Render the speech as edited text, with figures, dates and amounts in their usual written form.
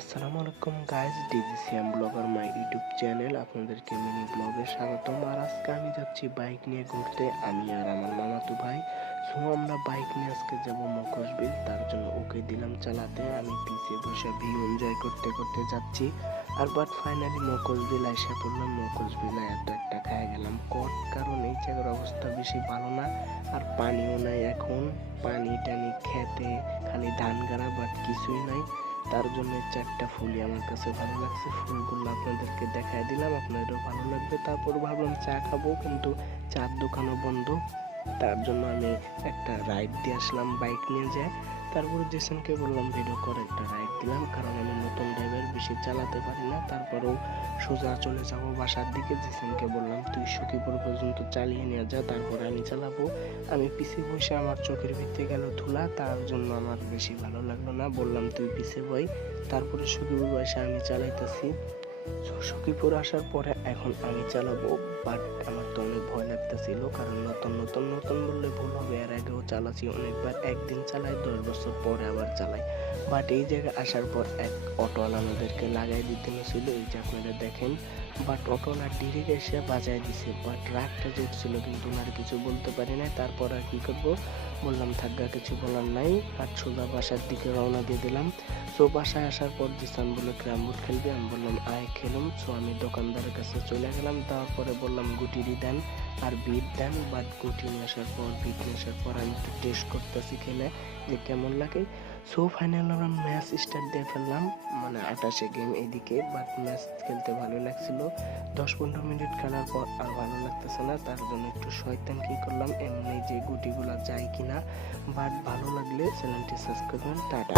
আসসালামু আলাইকুম guys, DGCM blogger my YouTube channel আপনাদেরকে মিনি ব্লগে স্বাগতম। আর আজকে আমি যাচ্ছি বাইক নিয়ে ঘুরতে, আমি আর আমার মামাতো ভাই। সো আমরা বাইক নিয়ে আজকে যাবো মকসবিল, তার জন্য ওকে দিলাম চালাতে। আমি পিছে বসে ভিউ এনজয় করতে করতে যাচ্ছি। আর বাট ফাইনালি মকসবিল এসে পড়লাম। মকসবিল এত একটা খায় গেলাম কট, কারণ এই জায়গার অবস্থা বেশি ভালো না। আর পানিও নাই এখন, পানি টানি খেতে খালি ধান গাড়া, বাট কিছুই নাই। তার জন্য চারটা ফুলই আমার কাছে ভালো লাগছে, ফুলগুলো আপনাদেরকে দেখায় দিলাম, আপনাদেরও ভালো লাগবে। তারপর ভাবলাম চা খাবো, কিন্তু চার দোকানও বন্ধ। তার জন্য আমি একটা রাইড দিয়ে আসলাম বাইক নিয়ে যায়। তারপরে জেসনকে বললাম ভিডিও করে একটা রাইড দিলাম, কারণ আমি নতুন ড্রাইভার, বেশি চালাতে পারি না। তারপরেও সোজা চলে যাবো বাসার দিকে। জেসনকে বললাম তুই সখীপুর পর্যন্ত চালিয়ে নিয়ে যা, তারপরে আমি চালাবো। আমি পিছে বসে আমার চোখের ভিতরে গেল ধুলা, তার জন্য আমার বেশি ভালো লাগলো না। বললাম তুই পিছে বই। তারপরে সখীপুর বসে আমি চালাইতেছি। সখীপুর আসার পরে এখন আমি চালাবো, বাট আমার তো অনেক ভয় লাগতেছিল, কারণ নতুন নতুন নতুন বললে ভুল হবে। এর আগেও চালাচ্ছি অনেকবার, একদিন চালাই 10 বছর পরে আবার চালাই। বাট এই জায়গায় আসার পর এক অটোওয়ালা আমাদেরকে লাগাই দিতে ছিল, এই যে আপনারা দেখেন। বাট অটোওয়ালা ডিরেক্ট এসে বাজায় দিছে, বাট রাগটা যেছিল, কিন্তু ওনার কিছু বলতে পারি না। তারপর আর কি করবো, বললাম থাকবা, কিছু বলার নাই। আর সোজা বাসার দিকে রওনা দিয়ে দিলাম। তো বাসায় আসার পর জিসান বলে ক্যারাম বোর্ড খেলবে, আমি বললাম আয় খেলুম। সো আমি দোকানদারের কাছে চলে গেলাম, তারপরে বললাম গুটিরি দেন আর বিট দেন। বাট গুটি নিয়ে আসার পর, বিট নিয়ে আসার পর আমি একটু টেস্ট করতেছি খেলে যে কেমন লাগে। সো ফাইনাল আমরা ম্যাচ স্টার্ট দিয়ে ফেললাম, মানে 28 গেম এদিকে। বাট ম্যাচ খেলতে ভালো লাগছিল। 10-15 মিনিট খেলার পর আর ভালো লাগতেছে না, তার জন্য একটু শয়তান কি করলাম, এমনি যে গুটিগুলা যায় কিনা। বাট ভালো লাগলে চ্যানেলটি সাবস্ক্রাইব করবেন। টাটা।